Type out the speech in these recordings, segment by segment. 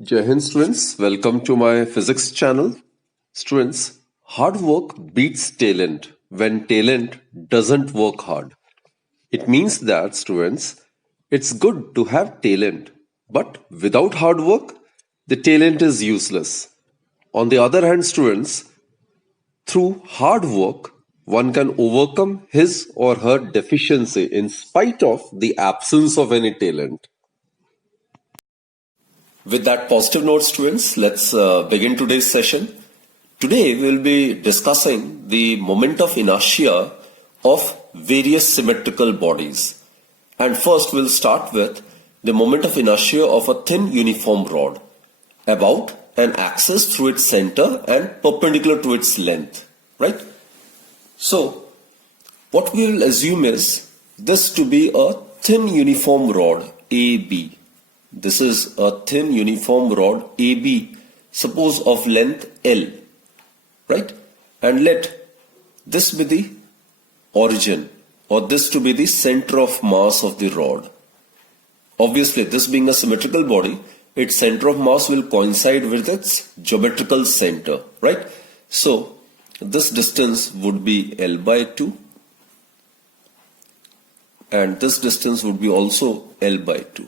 Jai Hind students, welcome to my physics channel. Students, hard work beats talent when talent doesn't work hard. It means that students, it's good to have talent, but without hard work, the talent is useless. On the other hand, students, through hard work, one can overcome his or her deficiency in spite of the absence of any talent. With that positive note, students, let's begin today's session. Today, we'll be discussing the moment of inertia of various symmetrical bodies. And first, we'll start with the moment of inertia of a thin uniform rod about an axis through its center and perpendicular to its length, right? So, what we will assume is this to be a thin uniform rod AB. This is a thin uniform rod AB, suppose of length L, right? And let this be the origin, or this to be the center of mass of the rod. Obviously, this being a symmetrical body, its center of mass will coincide with its geometrical center, right? So, this distance would be L by 2, and this distance would be also L by 2.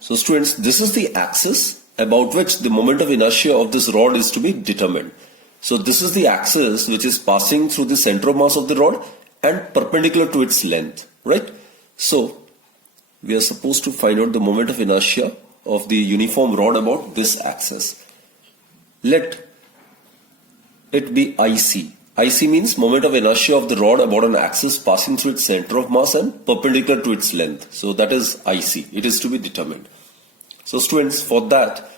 So students, this is the axis about which the moment of inertia of this rod is to be determined. So this is the axis which is passing through the center of mass of the rod and perpendicular to its length, right? So we are supposed to find out the moment of inertia of the uniform rod about this axis. Let it be IC. IC means moment of inertia of the rod about an axis passing through its center of mass and perpendicular to its length. So that is IC. It is to be determined. So students, for that,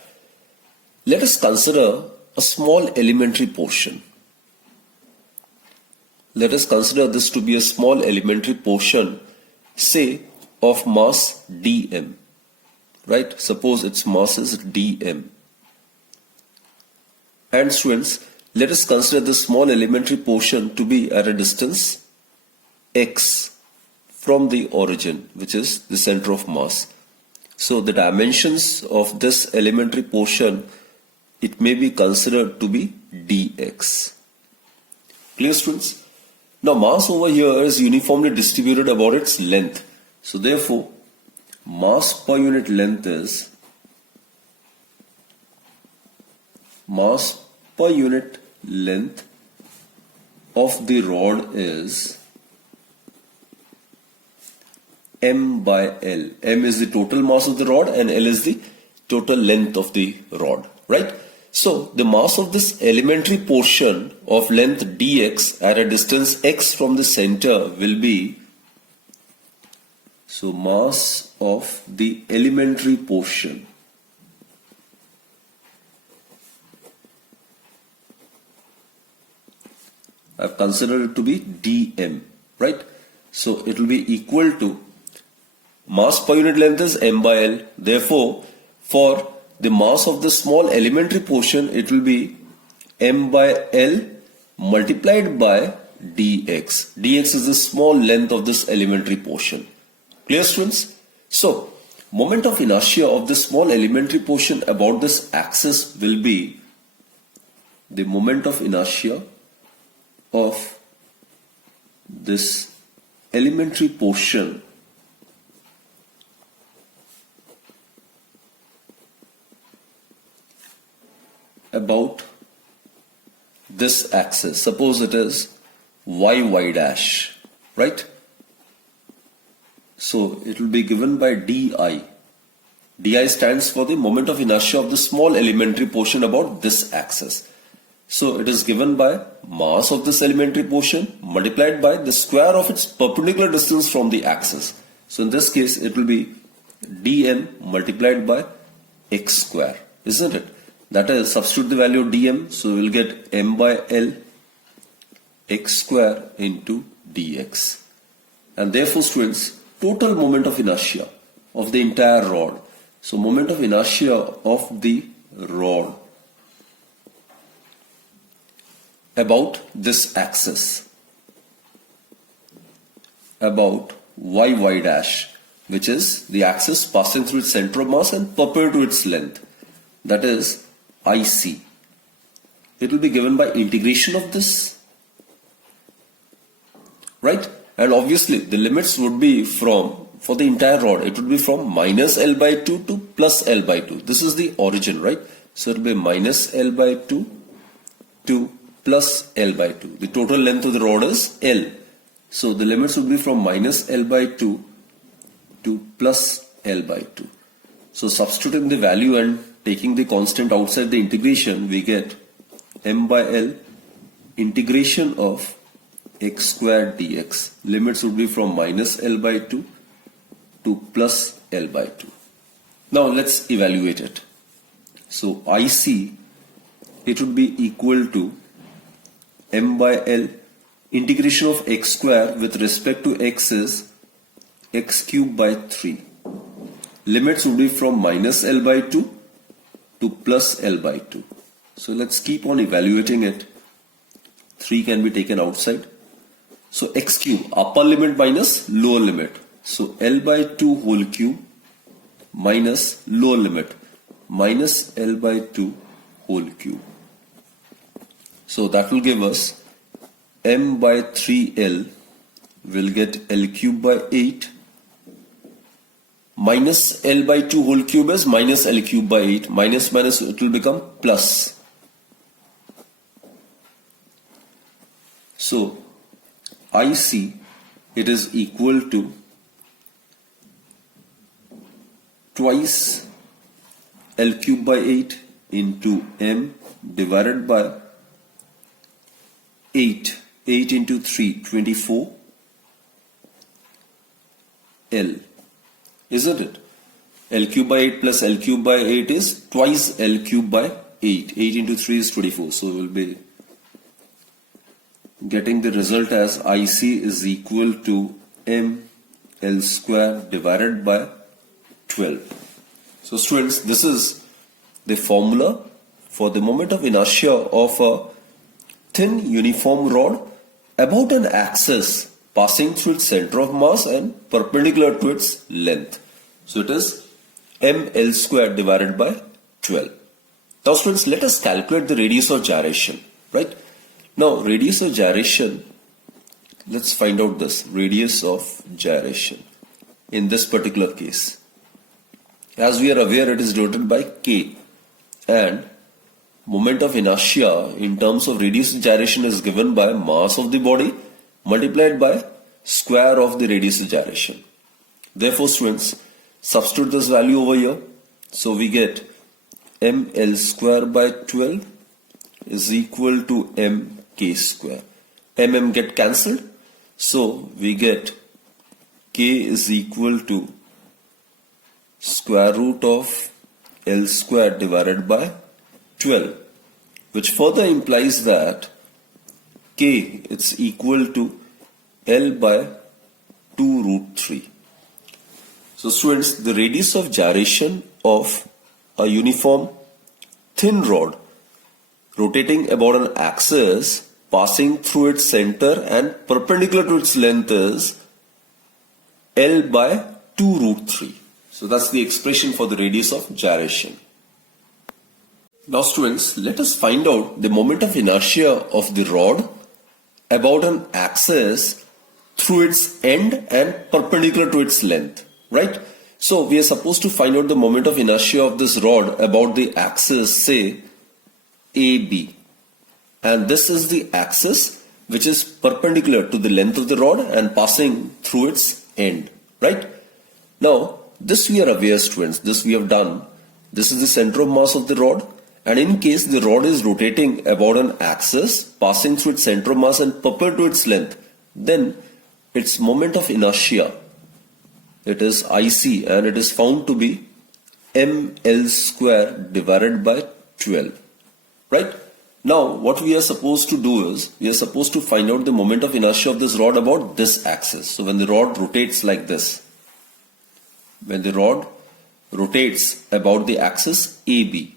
let us consider a small elementary portion. Let us consider this to be a small elementary portion, say, of mass dm. Right? Suppose its mass is dm. And students, let us consider this small elementary portion to be at a distance x from the origin, which is the center of mass. So the dimensions of this elementary portion, it may be considered to be dx. Clear, students? Now mass over here is uniformly distributed about its length. So therefore, mass per unit length is mass per unit length of the rod is m by L. M is the total mass of the rod and L is the total length of the rod, right? So the mass of this elementary portion of length dx at a distance x from the center will be, so mass of the elementary portion I've considered it to be dm, right? So it will be equal to mass per unit length is m by L. Therefore, for the mass of the small elementary portion, it will be m by L multiplied by dx. dx is the small length of this elementary portion. Clear, students? So, moment of inertia of the small elementary portion about this axis will be the moment of inertia of this elementary portion about this axis. Suppose it is y dash, right? So it will be given by di. Di stands for the moment of inertia of the small elementary portion about this axis. So it is given by mass of this elementary portion multiplied by the square of its perpendicular distance from the axis. So in this case, it will be dm multiplied by x square, isn't it? That is, substitute the value of dm, so we will get m by L x square into dx. And therefore, students, total moment of inertia of the entire rod. So moment of inertia of the rod about this axis, about y dash, which is the axis passing through its center of mass and perpendicular to its length, that is IC. It will be given by integration of this, right? And obviously the limits would be from, for the entire rod, it would be from minus L by 2 to plus L by 2. This is the origin, right? So it will be minus L by 2 to plus L by 2. The total length of the rod is L. So the limits would be from minus L by 2 to plus L by 2. So substituting the value and taking the constant outside the integration, we get m by L integration of x squared dx. Limits would be from minus L by 2 to plus L by 2. Now let's evaluate it. So IC, it would be equal to m by L integration of x square with respect to x is x cube by 3. Limits would be from minus L by 2 to plus L by 2. So let's keep on evaluating it. 3 can be taken outside. So x cube, upper limit minus lower limit. So L by 2 whole cube minus lower limit minus L by 2 whole cube. So that will give us m by 3L will get L cube by 8 minus L by 2 whole cube is minus L cube by 8. Minus minus it will become plus. So IC, it is equal to twice L cube by 8 into m divided by 8. 8 into 3, 24 L. Isn't it? L cube by 8 plus L cube by 8 is twice L cube by 8. 8 into 3 is 24. So we will be getting the result as IC is equal to m L square divided by 12. So students, this is the formula for the moment of inertia of a thin uniform rod about an axis passing through its center of mass and perpendicular to its length. So it is mL square divided by 12. Now students, let us calculate the radius of gyration, right? Now radius of gyration, let's find out this radius of gyration in this particular case. As we are aware, it is denoted by K, and moment of inertia in terms of radius of gyration is given by mass of the body multiplied by square of the radius of gyration. Therefore students, substitute this value over here. So we get mL square by 12 is equal to mk square. Get cancelled. So we get k is equal to square root of L square divided by 12, which further implies that k it's equal to L by 2 root 3. So students, the radius of gyration of a uniform thin rod rotating about an axis passing through its center and perpendicular to its length is L by 2 root 3. So that's the expression for the radius of gyration. Now students, let us find out the moment of inertia of the rod about an axis through its end and perpendicular to its length, right? So we are supposed to find out the moment of inertia of this rod about the axis, say AB, and this is the axis which is perpendicular to the length of the rod and passing through its end, right? Now this we are aware students, this we have done. This is the center of mass of the rod, and in case the rod is rotating about an axis passing through its center of mass and perpendicular to its length, then its moment of inertia, it is IC, and it is found to be mL square divided by 12, right? Now what we are supposed to do is, we are supposed to find out the moment of inertia of this rod about this axis. So when the rod rotates like this, when the rod rotates about the axis AB,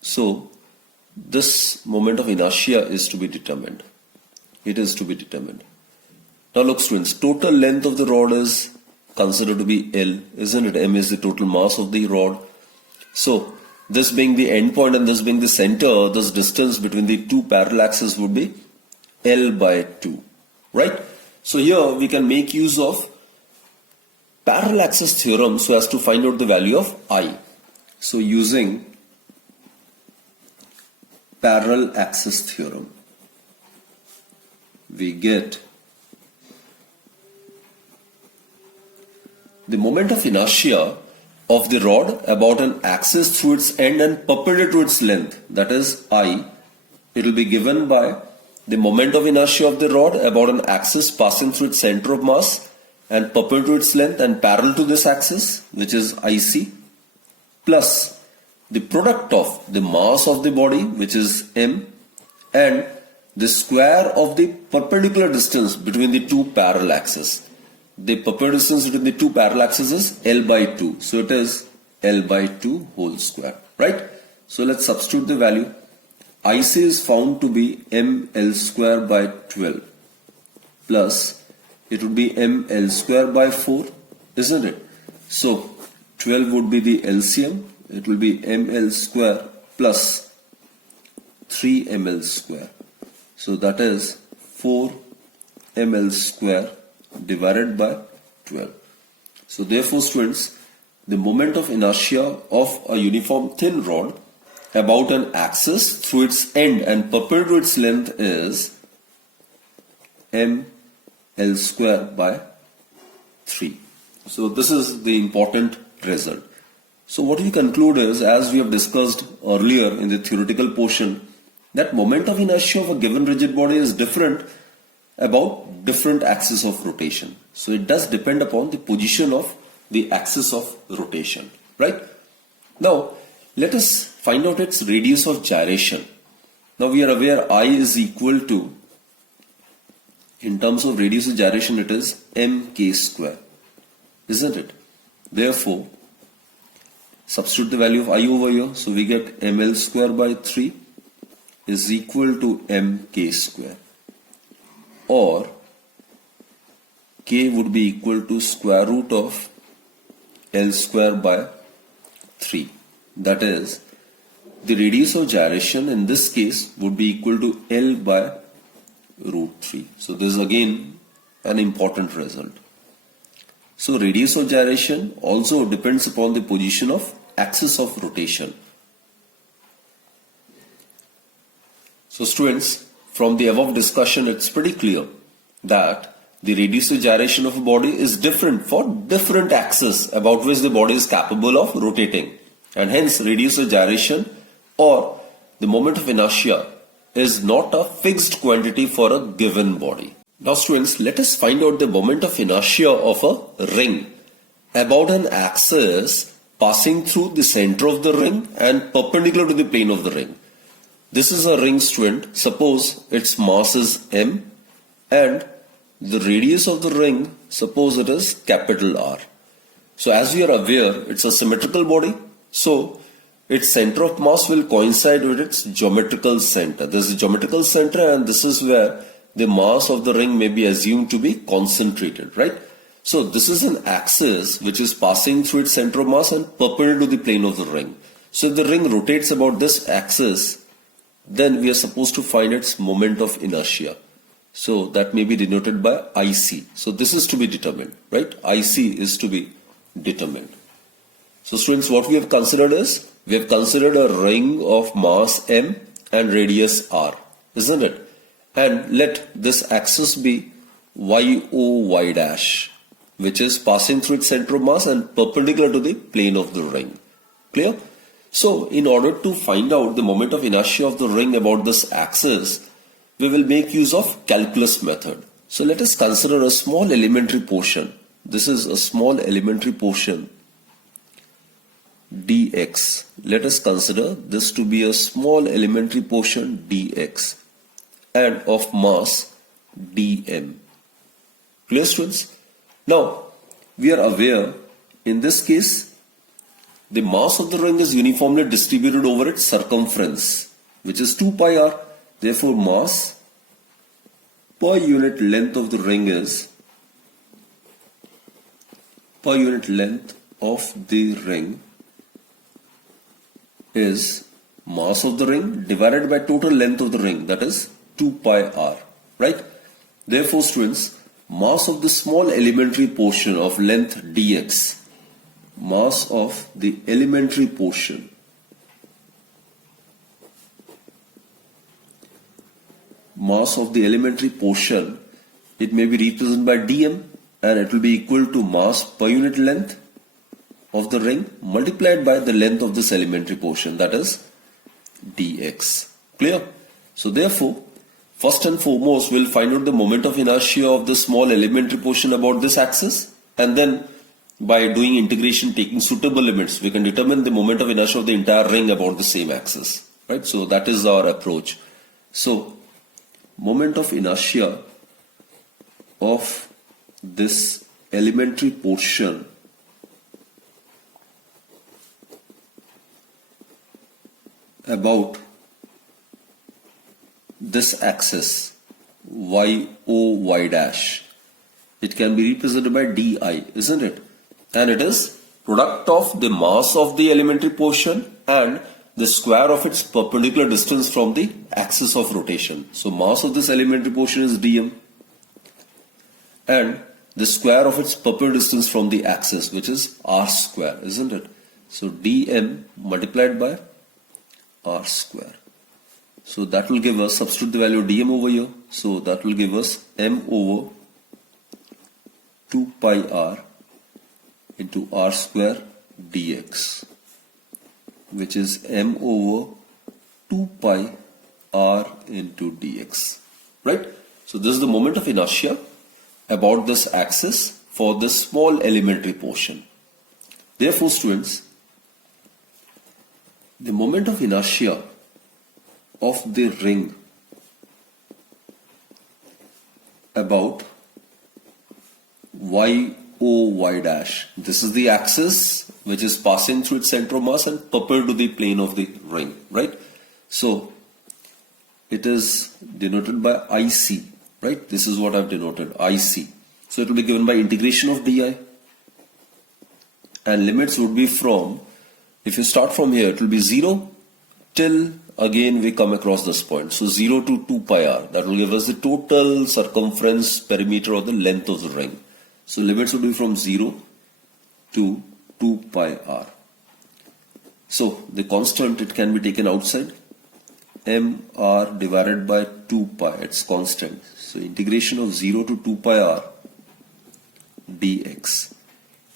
so this moment of inertia is to be determined. It is to be determined. Now look students, total length of the rod is considered to be L, isn't it? M is the total mass of the rod. So this being the end point and this being the center, this distance between the two parallel axes would be L by 2, right? So here we can make use of parallel axis theorem so as to find out the value of I. So using parallel axis theorem, we get the moment of inertia of the rod about an axis through its end and perpendicular to its length, that is I. It will be given by the moment of inertia of the rod about an axis passing through its center of mass and perpendicular to its length and parallel to this axis, which is IC, plus the product of the mass of the body, which is M, and the square of the perpendicular distance between the two parallel axes. The perpendicular distance between the two parallel axes is L by 2. So it is L by 2 whole square, right? So let's substitute the value. IC is found to be ML square by 12 plus it would be ML square by 4, isn't it? So 12 would be the LCM. It will be ML square plus 3ML square. So that is 4ML square divided by 12. So therefore students, the moment of inertia of a uniform thin rod about an axis through its end and perpendicular to its length is ML square by 3. So this is the important result. So what we conclude is, as we have discussed earlier in the theoretical portion, that moment of inertia of a given rigid body is different about different axis of rotation. So it does depend upon the position of the axis of rotation, right? Now let us find out its radius of gyration. Now we are aware I is equal to, in terms of radius of gyration, it is mk square, isn't it? Therefore, substitute the value of I over here. So we get ml square by 3 is equal to mk square, or k would be equal to square root of L square by 3. That is, the radius of gyration in this case would be equal to L by root 3. So this is again an important result. So radius of gyration also depends upon the position of axis of rotation. So students, from the above discussion, it's pretty clear that the radius of gyration of a body is different for different axes about which the body is capable of rotating, and hence radius of gyration or the moment of inertia is not a fixed quantity for a given body. Now students, let us find out the moment of inertia of a ring about an axis passing through the center of the ring and perpendicular to the plane of the ring. This is a ring, student. Suppose its mass is m and the radius of the ring, suppose it is capital R. So as we are aware, it's a symmetrical body. So its center of mass will coincide with its geometrical center. This is the geometrical center, and this is where the mass of the ring may be assumed to be concentrated, right? So this is an axis which is passing through its center of mass and perpendicular to the plane of the ring. So if the ring rotates about this axis, then we are supposed to find its moment of inertia. So that may be denoted by IC. So this is to be determined, right? IC is to be determined. So students, what we have considered is, we have considered a ring of mass m and radius r, isn't it? And let this axis be YOY dash, which is passing through its center of mass and perpendicular to the plane of the ring. Clear? So in order to find out the moment of inertia of the ring about this axis, we will make use of calculus method. So let us consider a small elementary portion. This is a small elementary portion dx. Let us consider this to be a small elementary portion dx and of mass dm. Clear, students? Now we are aware in this case the mass of the ring is uniformly distributed over its circumference, which is 2 pi r. Therefore mass per unit length of the ring is mass of the ring divided by total length of the ring, that is 2 pi r, right? Therefore, students, mass of the small elementary portion of length dx, mass of the elementary portion it may be represented by dm, and it will be equal to mass per unit length of the ring multiplied by the length of this elementary portion, that is dx. Clear? So therefore, first and foremost, we'll find out the moment of inertia of the small elementary portion about this axis, and then by doing integration, taking suitable limits, we can determine the moment of inertia of the entire ring about the same axis, right? So that is our approach. So moment of inertia of this elementary portion about this axis y dash, it can be represented by di, isn't it? And it is product of the mass of the elementary portion and the square of its perpendicular distance from the axis of rotation. So mass of this elementary portion is dm, and the square of its perpendicular distance from the axis, which is r square, isn't it? So dm multiplied by r square. So that will give us, substitute the value of dm over here. So that will give us m over 2 pi r into r square dx, which is m over 2 pi r into dx, right? So this is the moment of inertia about this axis for this small elementary portion. Therefore, students, the moment of inertia of the ring about y dash, this is the axis which is passing through its center of mass and perpendicular to the plane of the ring, right? So it is denoted by IC, right? This is what I've denoted, IC. So it will be given by integration of di, and limits would be from, if you start from here, it will be 0 till again we come across this point. So 0 to 2 pi r, that will give us the total circumference perimeter of the length of the ring. So limits would be from 0 to 2 pi r. So the constant, it can be taken outside, m r divided by 2 pi, it's constant. So integration of 0 to 2 pi r dx.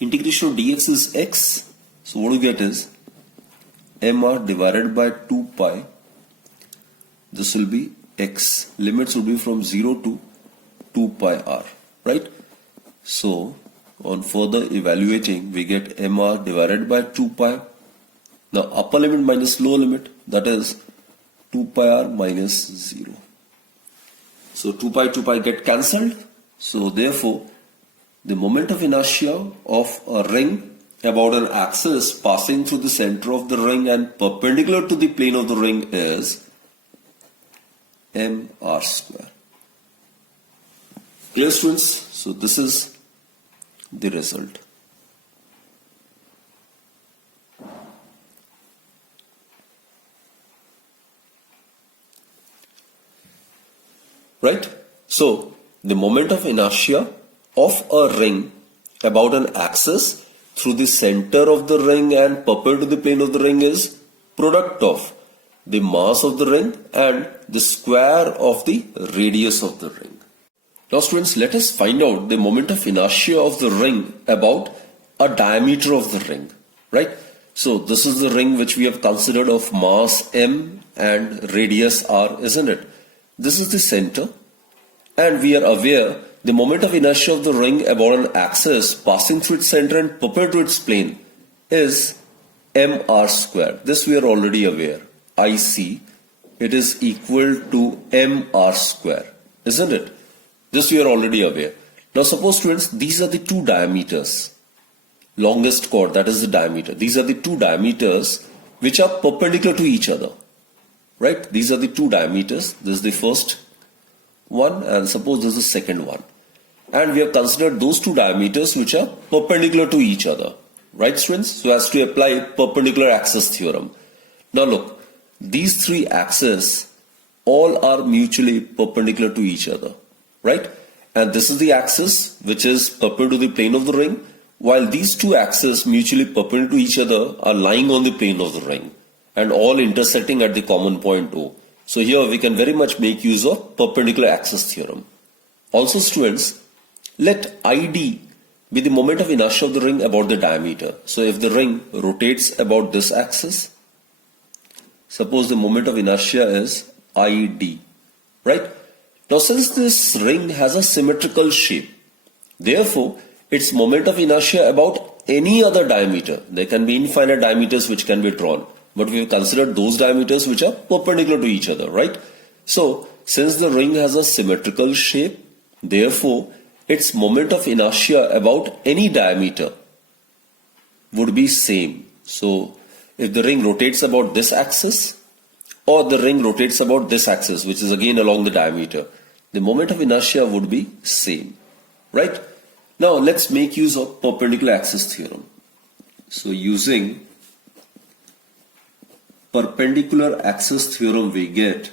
Integration of dx is x. So what we get is mr divided by 2 pi. This will be x. Limits will be from 0 to 2 pi r, right? So on further evaluating, we get mr divided by 2 pi. Now upper limit minus lower limit, that is 2 pi r minus 0. So 2 pi get cancelled. So therefore, the moment of inertia of a ring about an axis passing through the center of the ring and perpendicular to the plane of the ring is mr square. Clear, students? So this is the result. Right? So the moment of inertia of a ring about an axis through the center of the ring and perpendicular to the plane of the ring is product of the mass of the ring and the square of the radius of the ring. Now students, let us find out the moment of inertia of the ring about a diameter of the ring, right? So this is the ring which we have considered of mass m and radius r, isn't it? This is the center, and we are aware the moment of inertia of the ring about an axis passing through its center and perpendicular to its plane is mr square. This we are already aware. IC, it is equal to mr square, isn't it? This we are already aware. Now suppose, students, these are the two diameters. Longest chord, that is the diameter. These are the two diameters which are perpendicular to each other, right? These are the two diameters. This is the first one, and suppose this is the second one. And we have considered those two diameters which are perpendicular to each other. Right, students? So as to apply perpendicular axis theorem. Now look, these three axes all are mutually perpendicular to each other. Right? And this is the axis which is perpendicular to the plane of the ring, while these two axes mutually perpendicular to each other are lying on the plane of the ring and all intersecting at the common point O. So here we can very much make use of perpendicular axis theorem. Also students, let ID be the moment of inertia of the ring about the diameter. So if the ring rotates about this axis, suppose the moment of inertia is ID, right? Now since this ring has a symmetrical shape, therefore its moment of inertia about any other diameter, there can be infinite diameters which can be drawn, but we have considered those diameters which are perpendicular to each other, right? So since the ring has a symmetrical shape, therefore its moment of inertia about any diameter would be same. So if the ring rotates about this axis or the ring rotates about this axis, which is again along the diameter, the moment of inertia would be same, right? Now let's make use of perpendicular axis theorem. So using perpendicular axis theorem we get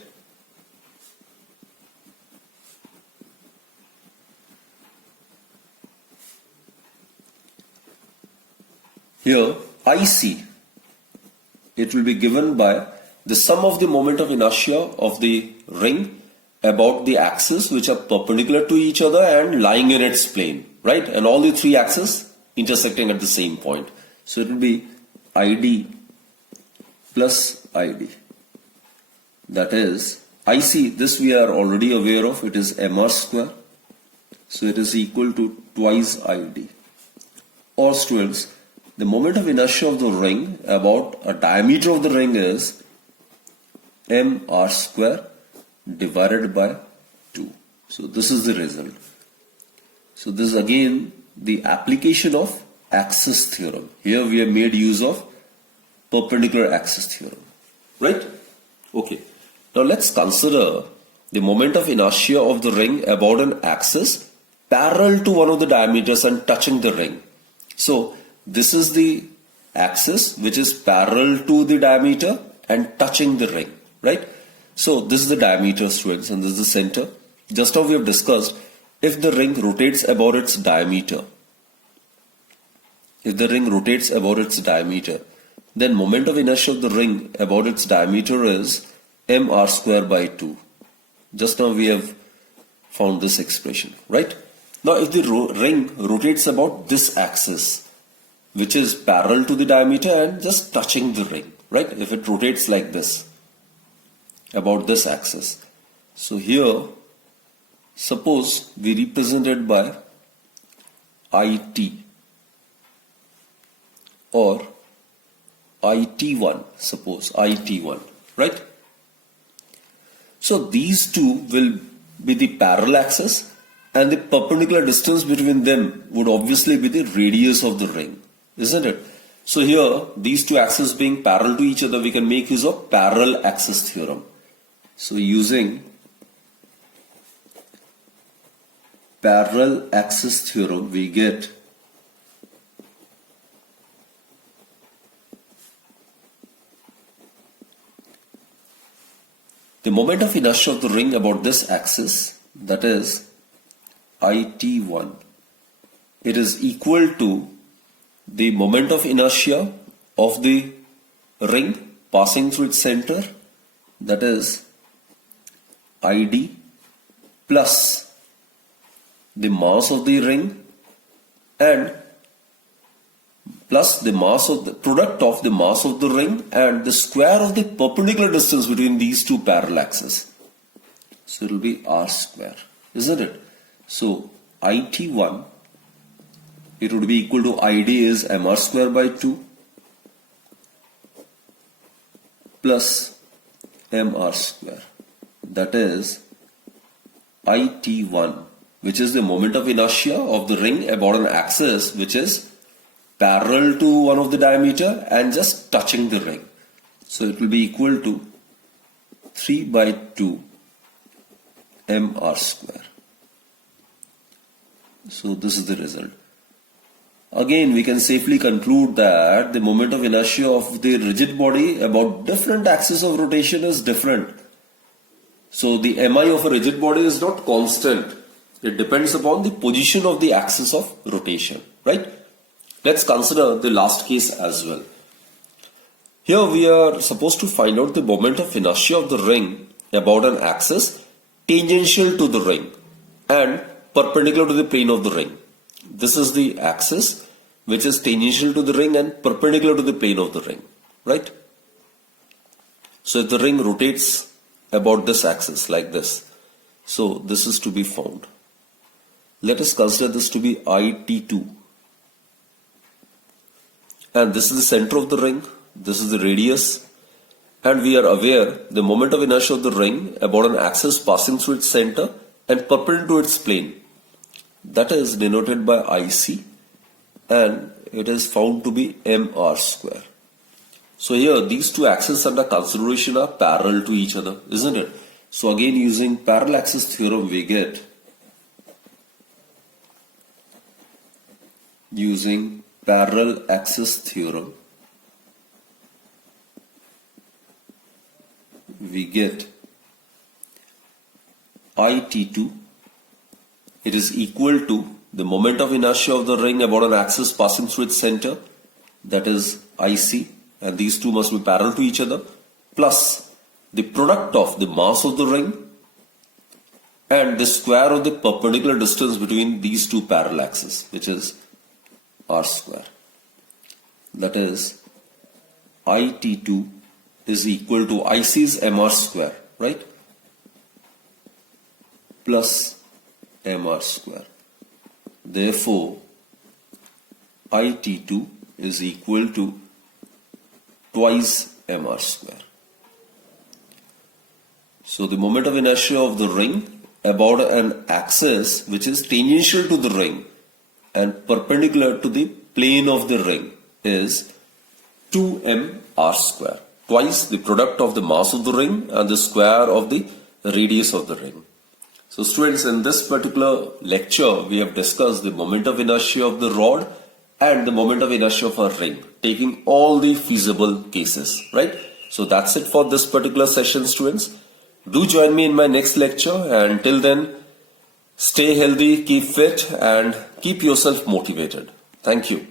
here IC, it will be given by the sum of the moment of inertia of the ring about the axes which are perpendicular to each other and lying in its plane, right? And all the three axes intersecting at the same point. So it will be ID plus ID. That is IC, this we are already aware of, it is mr square. So it is equal to twice ID. Or students, the moment of inertia of the ring about a diameter of the ring is mr square divided by 2. So this is the result. So this is again the application of axis theorem. Here we have made use of perpendicular axis theorem, right? Okay. Now let's consider the moment of inertia of the ring about an axis parallel to one of the diameters and touching the ring. So this is the axis which is parallel to the diameter and touching the ring, right? So this is the diameter, students, and this is the center. Just now we have discussed, if the ring rotates about its diameter, then moment of inertia of the ring about its diameter is mr square by 2. Just now we have found this expression, right? Now if the ring rotates about this axis, which is parallel to the diameter and just touching the ring, right? If it rotates like this, about this axis. So here, suppose we represent it by IT or IT1, suppose IT1, right? So these two will be the parallel axis and the perpendicular distance between them would obviously be the radius of the ring, isn't it? So here, these two axes being parallel to each other, we can make use of parallel axis theorem. So using parallel axis theorem, we get the moment of inertia of the ring about this axis, that is IT1, it is equal to the moment of inertia of the ring passing through its center, that is ID plus the mass of the ring and plus the mass of the product of the mass of the ring and the square of the perpendicular distance between these two parallel axes. So it will be r square, isn't it? So IT1, it would be equal to ID is mr square by 2 plus mr square. That is IT1, which is the moment of inertia of the ring about an axis which is parallel to one of the diameter and just touching the ring. So it will be equal to 3 by 2 mr square. So this is the result. Again, we can safely conclude that the moment of inertia of the rigid body about different axis of rotation is different. So the mi of a rigid body is not constant. It depends upon the position of the axis of rotation, right? Let's consider the last case as well. Here we are supposed to find out the moment of inertia of the ring about an axis tangential to the ring and perpendicular to the plane of the ring. This is the axis which is tangential to the ring and perpendicular to the plane of the ring, right? So if the ring rotates about this axis like this, so this is to be found. Let us consider this to be IT2. And this is the center of the ring, this is the radius, and we are aware the moment of inertia of the ring about an axis passing through its center and perpendicular to its plane. That is denoted by IC, and it is found to be mr square. So here these two axes under consideration are parallel to each other, isn't it? So again, using parallel axis theorem, we get using parallel axis theorem, we get IT2, it is equal to the moment of inertia of the ring about an axis passing through its center, that is IC, and these two must be parallel to each other, plus the product of the mass of the ring and the square of the perpendicular distance between these two parallel axes, which is r square. That is IT2 is equal to IC's mr square, right? Plus mr square. Therefore, IT2 is equal to twice mr square. So the moment of inertia of the ring about an axis which is tangential to the ring and perpendicular to the plane of the ring is 2mr square, twice the product of the mass of the ring and the square of the radius of the ring. So students, in this particular lecture, we have discussed the moment of inertia of the rod and the moment of inertia of a ring, taking all the feasible cases, right? So that's it for this particular session, students. Do join me in my next lecture, and till then, stay healthy, keep fit, and keep yourself motivated. Thank you.